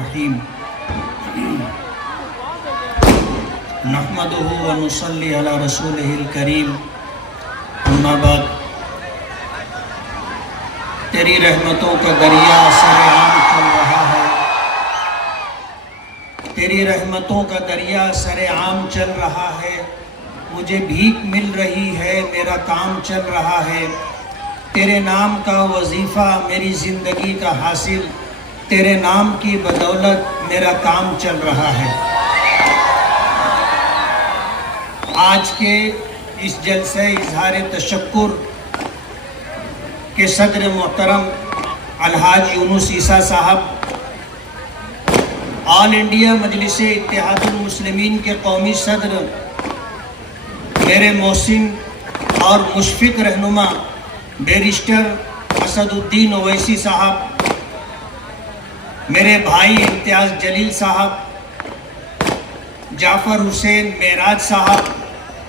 الرحیم نحمدہ و نصلی علی رسولہ الکریم اما بعد تیری رحمتوں کا دریا سر عام چل رہا ہے، تیری رحمتوں کا دریا سر عام چل رہا ہے، مجھے بھیک مل رہی ہے، میرا کام چل رہا ہے، تیرے نام کا وظیفہ میری زندگی کا حاصل، تیرے نام کی بدولت میرا کام چل رہا ہے۔ آج کے اس جلسہ اظہار تشکر کے صدر محترم الحاج یونس عیسیٰ صاحب، آل انڈیا مجلس اتحاد المسلمین کے قومی صدر میرے محسن اور مشفق رہنما بیرسٹر اسد الدین اویسی صاحب، میرے بھائی امتیاز جلیل صاحب، جعفر حسین معراج صاحب،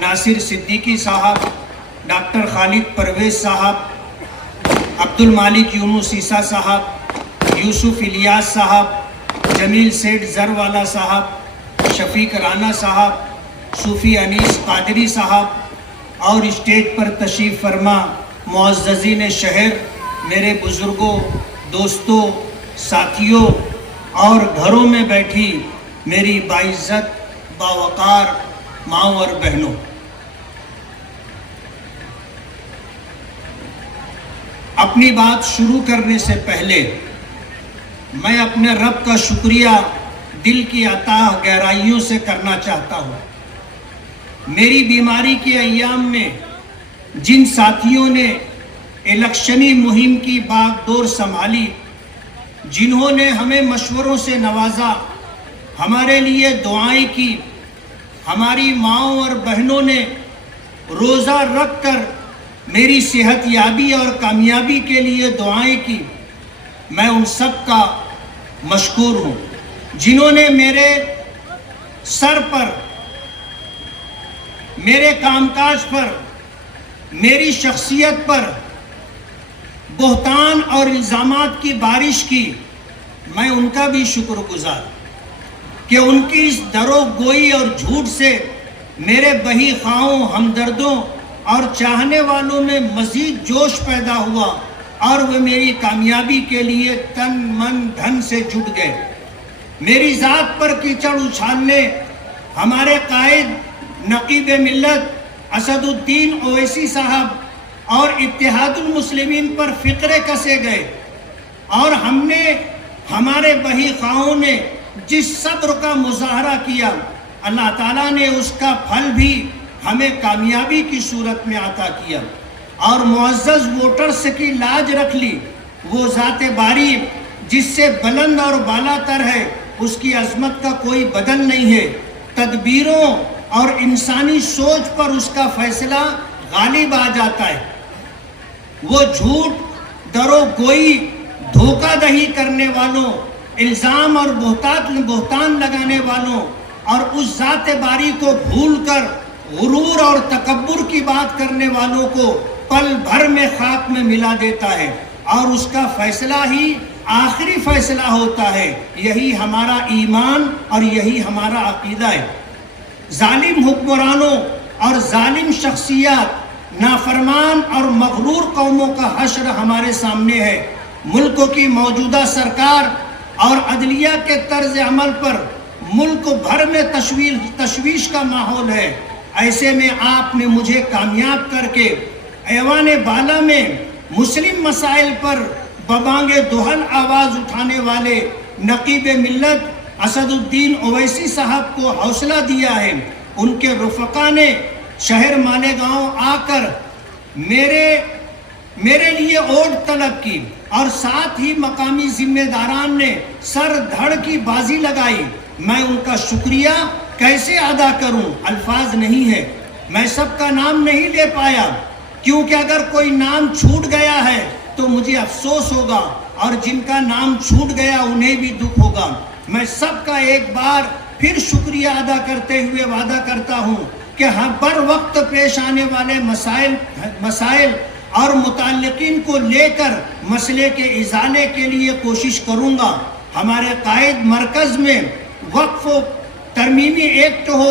ناصر صدیقی صاحب، ڈاکٹر خالد پرویز صاحب، عبد المالک یونس عیسیٰ صاحب، یوسف الیاس صاحب، جمیل سیٹھ زروالا صاحب، شفیق رانا صاحب، صوفی انیس قادری صاحب اور اسٹیج پر تشریف فرما معززین شہر، میرے بزرگوں، دوستوں، ساتھیوں اور گھروں میں بیٹھی میری باعزت باوقار ماں اور بہنوں، اپنی بات شروع کرنے سے پہلے میں اپنے رب کا شکریہ دل کی اتاہ گہرائیوں سے کرنا چاہتا ہوں۔ میری بیماری کے ایام میں جن ساتھیوں نے الیکشنی مہم کی باغ دور سنبھالی، جنہوں نے ہمیں مشوروں سے نوازا، ہمارے لیے دعائیں کی، ہماری ماؤں اور بہنوں نے روزہ رکھ کر میری صحت یابی اور کامیابی کے لیے دعائیں کی، میں ان سب کا مشکور ہوں۔ جنہوں نے میرے سر پر، میرے کام کاج پر، میری شخصیت پر بہتان اور الزامات کی بارش کی، میں ان کا بھی شکر گزار کہ ان کی اس درو گوئی اور جھوٹ سے میرے بہی خواہوں، ہمدردوں اور چاہنے والوں میں مزید جوش پیدا ہوا اور وہ میری کامیابی کے لیے تن من دھن سے جٹ گئے۔ میری ذات پر کیچڑ اچھالنے ہمارے قائد نقیب ملت اسد الدین اویسی صاحب اور اتحاد المسلمین پر فقرے کسے گئے، اور ہم نے، ہمارے بہی خواہوں نے جس صبر کا مظاہرہ کیا، اللہ تعالیٰ نے اس کا پھل بھی ہمیں کامیابی کی صورت میں عطا کیا، اور معزز ووٹرز کی لاج رکھ لی۔ وہ ذات باری جس سے بلند اور بالا تر ہے، اس کی عظمت کا کوئی بدل نہیں ہے، تدبیروں اور انسانی سوچ پر اس کا فیصلہ غالب آ جاتا ہے۔ وہ جھوٹ، درو گوئی، دھوکہ دہی کرنے والوں، الزام اور بہتان لگانے والوں اور اس ذات باری کو بھول کر غرور اور تکبر کی بات کرنے والوں کو پل بھر میں خاک میں ملا دیتا ہے، اور اس کا فیصلہ ہی آخری فیصلہ ہوتا ہے۔ یہی ہمارا ایمان اور یہی ہمارا عقیدہ ہے۔ ظالم حکمرانوں اور ظالم شخصیات، نافرمان اور مغرور قوموں کا حشر ہمارے سامنے ہے۔ ملک کی موجودہ سرکار اور عدلیہ کے طرز عمل پر ملک بھر میں تشویش کا ماحول ہے۔ ایسے میں آپ نے مجھے کامیاب کر کے ایوان بالا میں مسلم مسائل پر ببانگ دہل آواز اٹھانے والے نقیب ملت اسد الدین اویسی صاحب کو حوصلہ دیا ہے۔ ان کے رفقا نے شہر مالیگاؤں آ کر میرے لیے ووٹ طلب کی، اور ساتھ ہی مقامی ذمہ داران نے سر دھڑ کی بازی لگائی۔ میں ان کا شکریہ کیسے ادا کروں، الفاظ نہیں ہے۔ میں سب کا نام نہیں لے پایا، کیونکہ اگر کوئی نام چھوٹ گیا ہے تو مجھے افسوس ہوگا، اور جن کا نام چھوٹ گیا انہیں بھی دکھ ہوگا۔ میں سب کا ایک بار پھر شکریہ ادا کرتے ہوئے وعدہ کرتا ہوں کہ بر وقت پیش آنے والے مسائل اور متعلقین کو لے کر مسئلے کے ازالے کے لیے کوشش کروں گا۔ ہمارے قائد مرکز میں وقف و ترمیمی ایکٹ ہو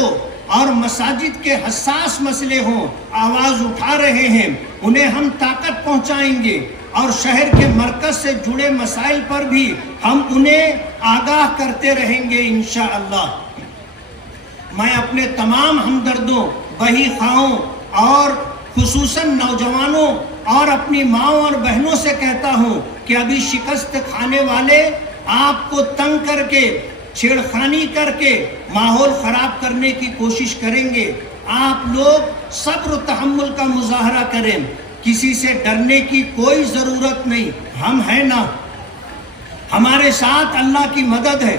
اور مساجد کے حساس مسئلے ہوں، آواز اٹھا رہے ہیں، انہیں ہم طاقت پہنچائیں گے، اور شہر کے مرکز سے جڑے مسائل پر بھی ہم انہیں آگاہ کرتے رہیں گے انشاءاللہ۔ میں اپنے تمام ہمدردوں، بہی خواہوں اور خصوصاً نوجوانوں اور اپنی ماؤں اور بہنوں سے کہتا ہوں کہ ابھی شکست کھانے والے آپ کو تنگ کر کے، چھیڑخانی کر کے ماحول خراب کرنے کی کوشش کریں گے۔ آپ لوگ صبر و تحمل کا مظاہرہ کریں، کسی سے ڈرنے کی کوئی ضرورت نہیں، ہم ہیں نا، ہمارے ساتھ اللہ کی مدد ہے۔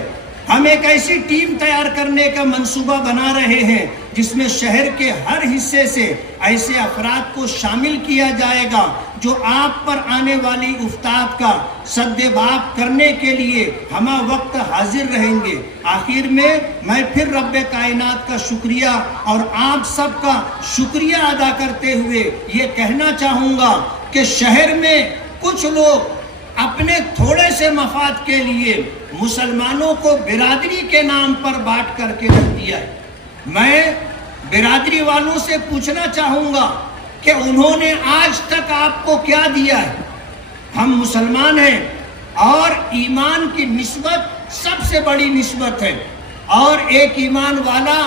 ہم ایک ایسی ٹیم تیار کرنے کا منصوبہ بنا رہے ہیں جس میں شہر کے ہر حصے سے ایسے افراد کو شامل کیا جائے گا جو آپ پر آنے والی افتاد کا سدباب کرنے کے لیے ہمہ وقت حاضر رہیں گے۔ آخر میں پھر رب کائنات کا شکریہ اور آپ سب کا شکریہ ادا کرتے ہوئے یہ کہنا چاہوں گا کہ شہر میں کچھ لوگ اپنے تھوڑے سے مفاد کے لیے مسلمانوں کو برادری کے نام پر بانٹ کر کے رکھ دیا ہے۔ میں برادری والوں سے پوچھنا چاہوں گا کہ انہوں نے آج تک آپ کو کیا دیا ہے؟ ہم مسلمان ہیں اور ایمان کی نسبت سب سے بڑی نسبت ہے، اور ایک ایمان والا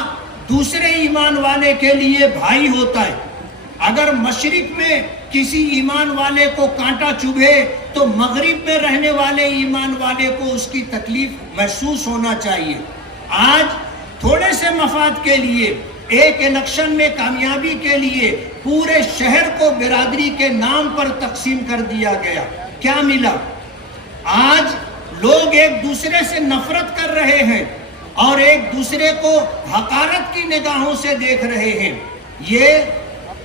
دوسرے ایمان والے کے لیے بھائی ہوتا ہے۔ اگر مشرق میں کسی ایمان والے کو کانٹا چبھے تو مغرب میں رہنے والے ایمان والے کو اس کی تکلیف محسوس ہونا چاہیے۔ آج تھوڑے سے مفاد کے لیے، ایک الیکشن میں کامیابی کے لیے پورے شہر کو برادری کے نام پر تقسیم کر دیا گیا۔ کیا ملا؟ آج لوگ ایک دوسرے سے نفرت کر رہے ہیں اور ایک دوسرے کو حقارت کی نگاہوں سے دیکھ رہے ہیں۔ یہ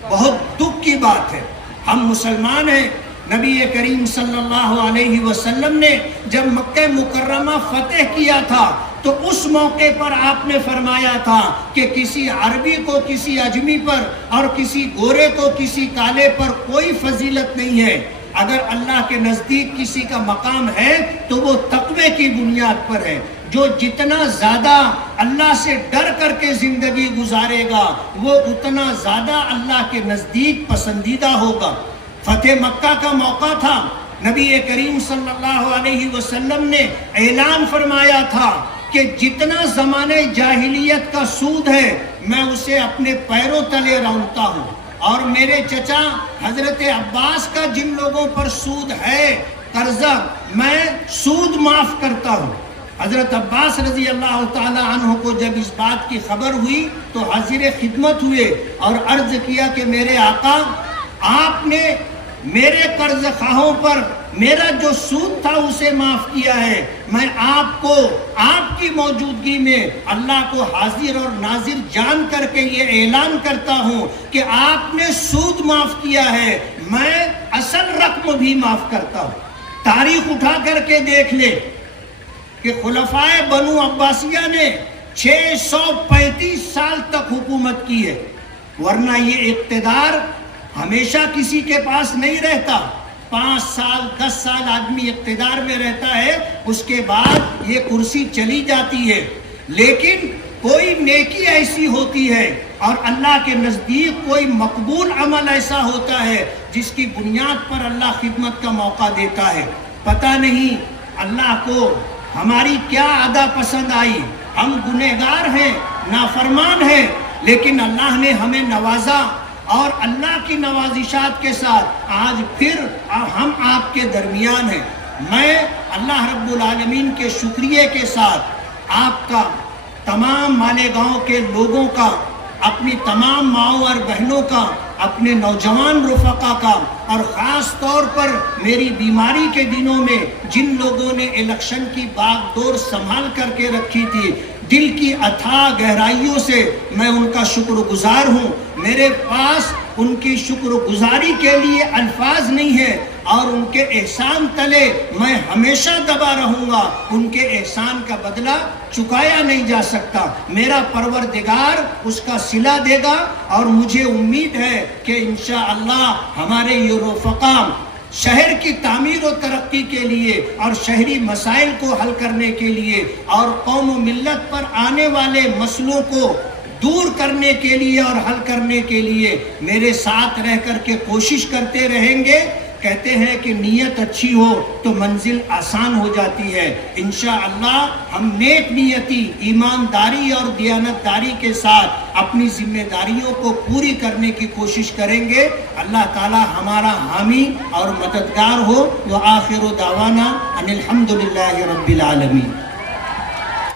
بہت دکھ کی بات ہے۔ ہم مسلمان ہیں۔ نبی کریم صلی اللہ علیہ وسلم نے جب مکہ مکرمہ فتح کیا تھا تو اس موقع پر آپ نے فرمایا تھا کہ کسی عربی کو کسی اجمی پر اور کسی گورے کو کسی کالے پر کوئی فضیلت نہیں ہے۔ اگر اللہ کے نزدیک کسی کا مقام ہے تو وہ تقوی کی بنیاد پر ہے۔ جو جتنا زیادہ اللہ سے ڈر کر کے زندگی گزارے گا وہ اتنا زیادہ اللہ کے نزدیک پسندیدہ ہوگا۔ فتح مکہ کا موقع تھا، نبی کریم صلی اللہ علیہ وسلم نے اعلان فرمایا تھا کہ جتنا زمانے جاہلیت کا سود ہے میں اسے اپنے پیروں تلے رونتا ہوں، اور میرے چچا حضرت عباس کا جن لوگوں پر سود ہے قرضہ، میں سود معاف کرتا ہوں۔ حضرت عباس رضی اللہ تعالی عنہ کو جب اس بات کی خبر ہوئی تو حاضر خدمت ہوئے اور عرض کیا کہ میرے آقا، آپ نے میرے قرض خواہوں پر میرا جو سود تھا اسے معاف کیا ہے۔ میں آپ کو آپ کی موجودگی میں اللہ کو حاضر اور ناظر جان کر کے یہ اعلان کرتا ہوں کہ آپ نے سود معاف کیا ہے، میں اصل رقم بھی معاف کرتا ہوں۔ تاریخ اٹھا کر کے دیکھ لے کہ خلفائے بنو عباسیہ نے 635 سال تک حکومت کی ہے، ورنہ یہ اقتدار ہمیشہ کسی کے پاس نہیں رہتا۔ 5 سال 10 سال آدمی اقتدار میں رہتا ہے، اس کے بعد یہ کرسی چلی جاتی ہے۔ لیکن کوئی نیکی ایسی ہوتی ہے اور اللہ کے نزدیک کوئی مقبول عمل ایسا ہوتا ہے جس کی بنیاد پر اللہ خدمت کا موقع دیتا ہے۔ پتہ نہیں اللہ کو ہماری کیا ادا پسند آئی۔ ہم گنہگار ہیں، نافرمان ہیں، لیکن اللہ نے ہمیں نوازا، اور اللہ کی نوازشات کے ساتھ آج پھر ہم آپ کے درمیان ہیں۔ میں اللہ رب العالمین کے شکریہ کے ساتھ آپ کا، تمام مالیگاؤں کے لوگوں کا، اپنی تمام ماؤں اور بہنوں کا، اپنے نوجوان رفقا کا، اور خاص طور پر میری بیماری کے دنوں میں جن لوگوں نے الیکشن کی باغ دور سنبھال کر کے رکھی تھی، دل کی اتھاہ گہرائیوں سے میں ان کا شکر گزار ہوں۔ میرے پاس ان کی شکر گزاری کے لیے الفاظ نہیں ہے، اور ان کے احسان تلے میں ہمیشہ دبا رہوں گا۔ ان کے احسان کا بدلہ چکایا نہیں جا سکتا۔ میرا پروردگار اس کا صلہ دے گا، اور مجھے امید ہے کہ انشاءاللہ ہمارے یہ رفقا شہر کی تعمیر و ترقی کے لیے اور شہری مسائل کو حل کرنے کے لیے اور قوم و ملت پر آنے والے مسئلوں کو دور کرنے کے لیے اور حل کرنے کے لیے میرے ساتھ رہ کر کے کوشش کرتے رہیں گے. کہتے ہیں کہ نیت اچھی ہو تو منزل آسان ہو جاتی ہے. انشاءاللہ ہم نیک نیتی، ایمانداری اور دیانتداری کے ساتھ اپنی ذمہ داریوں کو پوری کرنے کی کوشش کریں گے. اللہ تعالی ہمارا حامی اور مددگار ہو. وآخر دعوانا ان الحمدللہ رب العالمین.